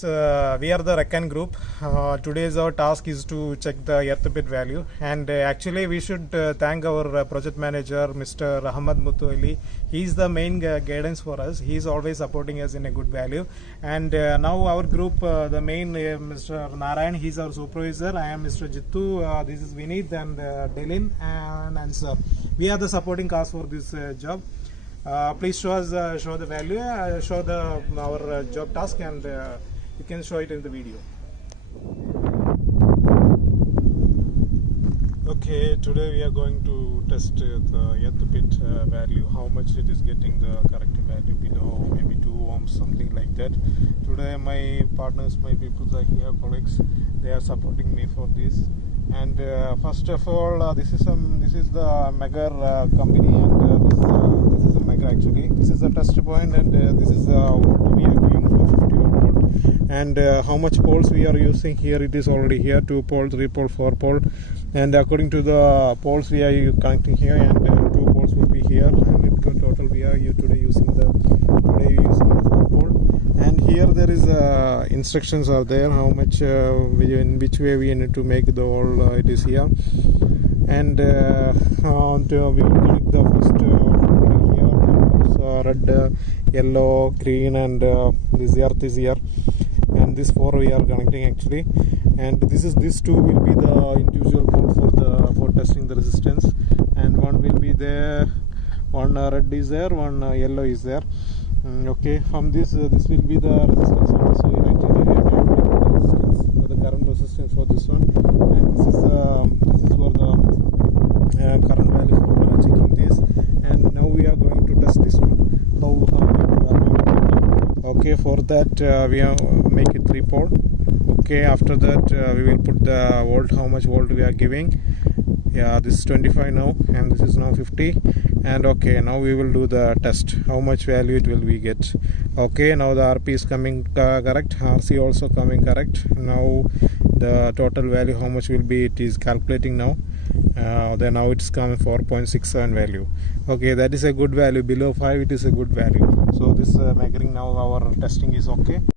friends, we are the Reckon group. Today's our task is to check the earth bit value, and actually we should thank our project manager Mr. Ahmad Mutuali. He is the main guidance for us. He is always supporting us in a good value, and now our group, the main Mr. Narayan, he is our supervisor. I am Mr. Jittu, this is Vineet and Delin and Answer. We are the supporting cast for this job. Please show the value, show our job task, and you can show it in the video. Okay, today we are going to test the earth bit value, how much it is getting the correct value below maybe 2 ohms, something like that. Today my partners, my people are here, colleagues, they are supporting me for this. And first of all, this is the Megger company, and this is a Megger actually. This is the test point, and this is what we are going for 50 volt. And how much poles we are using here? It is already here: 2 pole, 3 pole, 4 pole. And according to the poles we are connecting here, and 2 poles will be here. And in total we are today using the 4 pole. And here there is instructions are there how much in which way we need to make the hole. It is here, and we will connect the first here. Red, yellow, green, and this earth is here, and this 4 we are connecting actually. And these 2 will be the individual pole for testing the resistance, and one will be there. One red is there, one yellow is there. Okay, from this will be the resistance for this one. Actually we are calculating the resistance, the current resistance for this one, and this is for the current value for checking this. And now we are going to test this one, how we are going to become. Okay, for that we make it 3 pole. Okay, after that we will put the volt, how much volt we are giving. Yeah, this is 25 now, and this is now 50. And okay, now we will do the test, how much value it will we get. Okay, now the RP is coming correct, RC also coming correct. Now the total value how much will be, it is calculating now. Then now it's coming 4.67 value. Okay, that is a good value. Below 5 it is a good value. So this measuring now, our testing is okay.